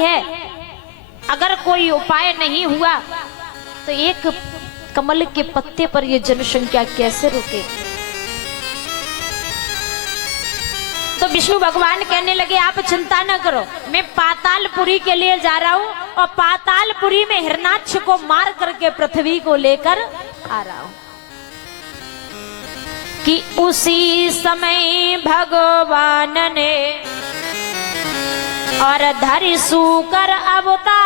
है अगर कोई उपाय नहीं हुआ तो एक कमल के पत्ते पर ये जनसंख्या कैसे रुके। तो विष्णु भगवान कहने लगे आप चिंता न करो, मैं पातालपुरी के लिए जा रहा हूं और पातालपुरी में हिरणाक्ष को मार करके पृथ्वी को लेकर आ रहा हूं। कि उसी समय भगवान ने और धरि सूकर अवतार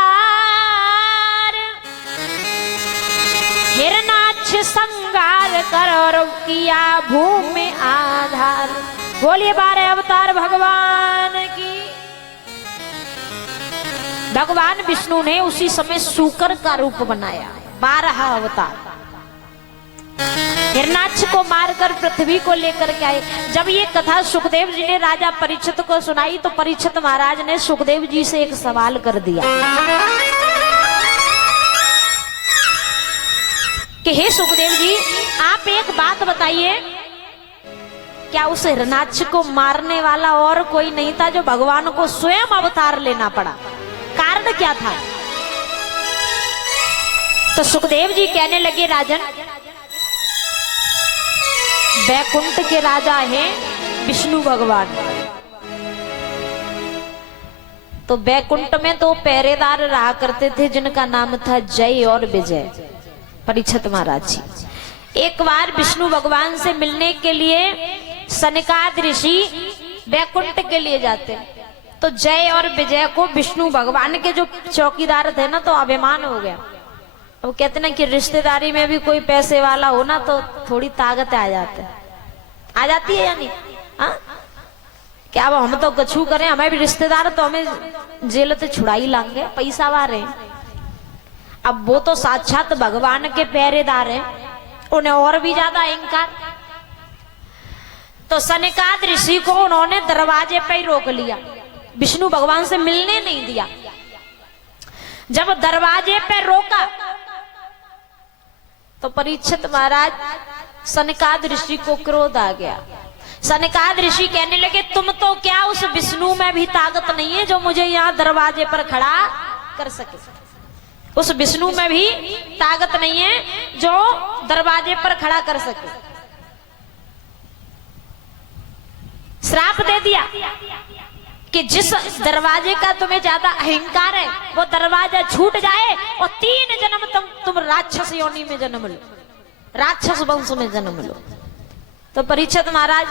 हिरणाक्ष संगार कर और किया भूमि में आधार। बोलिए 12 अवतार भगवान की। भगवान विष्णु ने उसी समय सूकर का रूप बनाया, 12 अवतार हिरणाक्ष को मारकर पृथ्वी को लेकर के आए। जब ये कथा सुखदेव जी ने राजा परीक्षित को सुनाई तो परीक्षित महाराज ने सुखदेव जी से एक सवाल कर दिया कि हे सुखदेव जी, आप एक बात बताइए, क्या उस हिरणाक्ष को मारने वाला और कोई नहीं था जो भगवान को स्वयं अवतार लेना पड़ा? कारण क्या था? तो सुखदेव जी कहने लगे राजन, वैकुंठ के राजा हैं विष्णु भगवान। तो वैकुंठ में 2 पहरेदार रहा करते थे जिनका नाम था जय और विजय। परीक्षित महाराज जी एक बार विष्णु भगवान से मिलने के लिए सनकाद ऋषि वैकुंठ के लिए जाते, तो जय और विजय को विष्णु भगवान के जो चौकीदार थे ना तो अभिमान हो गया। अब कहते ना कि रिश्तेदारी में भी कोई पैसे वाला हो ना तो थोड़ी ताकत आ जाती है या नहीं? हाँ क्या अब हम तो कछू करें, हमें भी रिश्तेदार तो हमें जेल से छुड़ाई लाएंगे, पैसा वाले। अब वो तो साक्षात भगवान के पहरेदार हैं, उन्हें और भी ज्यादा अहंकार। तो सनकाद ऋषि को उन्होंने दरवाजे पे ही रोक लिया, विष्णु भगवान से मिलने नहीं दिया। जब दरवाजे पे रोका तो परीक्षित महाराज सनकाद ऋषि को क्रोध आ गया। सनकाद ऋषि कहने लगे, तुम तो क्या उस विष्णु में भी ताकत नहीं है जो मुझे यहाँ दरवाजे पर खड़ा कर सके? उस विष्णु में भी ताकत नहीं है जो दरवाजे पर खड़ा कर सके। श्राप दे दिया कि जिस दरवाजे का तुम्हें ज्यादा अहंकार है वो दरवाजा छूट जाए और 3 जन्म तुम राक्षस योनि में जन्म लो, राक्षस वंश में जन्म लो। तो परीक्षित महाराज,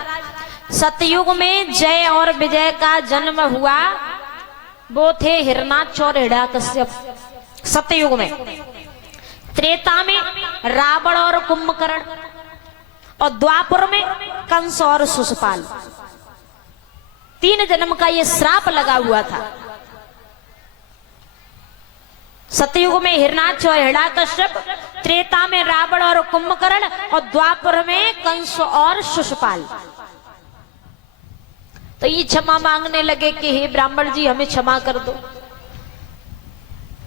सतयुग में जय और विजय का जन्म हुआ, वो थे हिरणाक्ष और हिरण्यकश्यप सतयुग में। त्रेता में रावण और कुंभकर्ण और द्वापर में कंस और शिशुपाल। 3 जन्म का ये श्राप लगा हुआ था। सतयुग में हिरणाक्ष और हिरण्यकश्यप, त्रेता में रावण और कुंभकर्ण और द्वापर में कंस और शिशुपाल। तो ये क्षमा मांगने लगे कि हे ब्राह्मण जी हमें क्षमा कर दो।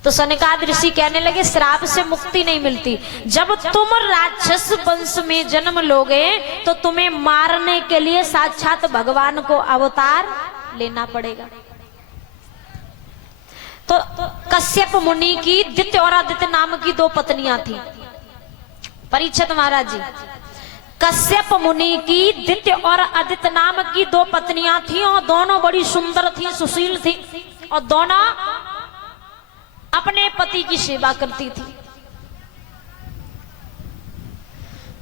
तो सनकाद ऋषि कहने लगे, श्राप से मुक्ति नहीं मिलती। जब तुम राक्षस वंश में जन्म लोगे तो तुम्हें मारने के लिए साक्षात भगवान को अवतार लेना पड़ेगा। तो कश्यप मुनि की दित्य और आदित्य नाम की 2 पत्नियां थी। परीक्षित महाराज जी, कश्यप मुनि की दित्य और आदित्य नाम की 2 पत्नियां थी और दोनों बड़ी सुंदर थी, सुशील थी और दोनों अपने पति की सेवा करती थी।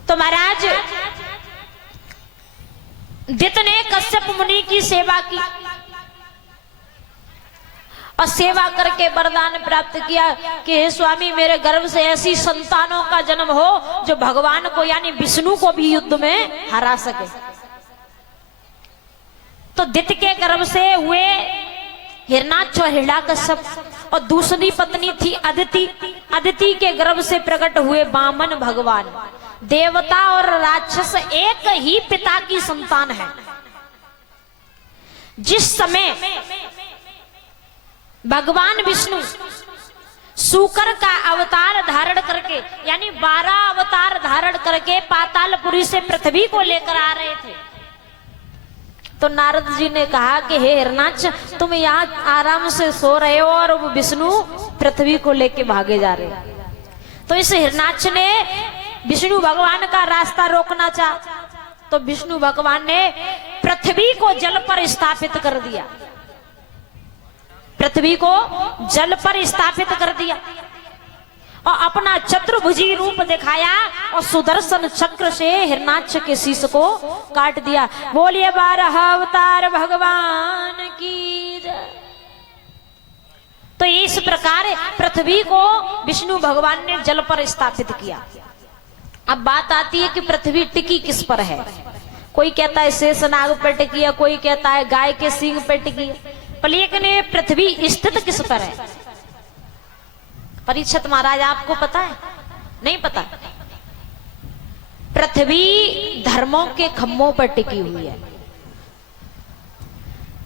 तो महाराज दित्य ने कश्यप मुनि की सेवा की और सेवा करके वरदान प्राप्त किया कि हे स्वामी, मेरे गर्भ से ऐसी संतानों का जन्म हो जो भगवान को यानी विष्णु को भी युद्ध में हरा सके। तो दित्य के गर्भ से हुए हिरणाक्ष और हिरण्यकश्यप और दूसरी पत्नी थी अदिति। अदिति के गर्भ से प्रकट हुए वामन भगवान। देवता और राक्षस एक ही पिता की संतान है। जिस समय भगवान विष्णु सूकर का अवतार धारण करके यानी 12 अवतार धारण करके पातालपुरी से पृथ्वी को लेकर आ रहे थे, तो नारद जी ने कहा कि हे हिरणाक्ष, तुम यहाँ आराम से सो रहे हो और वो विष्णु पृथ्वी को लेके भागे जा रहे हैं। तो इस हिरणाक्ष ने विष्णु भगवान का रास्ता रोकना चाहा, तो विष्णु भगवान ने पृथ्वी को जल पर स्थापित कर दिया, पृथ्वी को जल पर स्थापित कर दिया और अपना चतुर्भुजी रूप दिखाया और सुदर्शन चक्र से हिरणाक्ष के शीश को काट दिया। बोलिए 12 अवतार भगवान की जय। तो इस प्रकार पृथ्वी को विष्णु भगवान ने जल पर स्थापित किया। अब बात आती है कि पृथ्वी टिकी किस पर है। कोई कहता है शेषनाग पर टिकी है, कोई कहता है गाय के सींग पर टिकी है, पर लेकिन पृथ्वी स्थित किस पर है? परीक्षित महाराज आपको पता है? नहीं पता। पृथ्वी धर्मों के खम्भों पर टिकी हुई है।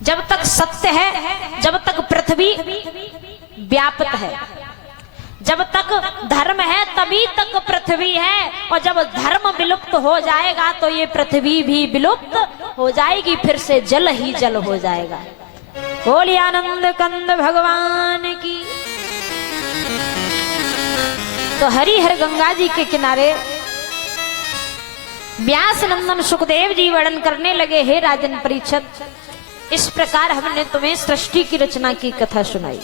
जब तक सत्य है, जब तक पृथ्वी व्याप्त है, जब तक धर्म है तभी तक पृथ्वी है, और जब धर्म विलुप्त हो जाएगा तो ये पृथ्वी भी विलुप्त हो जाएगी, फिर से जल ही जल हो जाएगा। बोलिए आनंद कंद भगवान की। तो हरिहर गंगा जी के किनारे व्यास नंदन सुखदेव जी वर्णन करने लगे, हे राजन परीक्षित, इस प्रकार हमने तुम्हें सृष्टि की रचना की कथा सुनाई।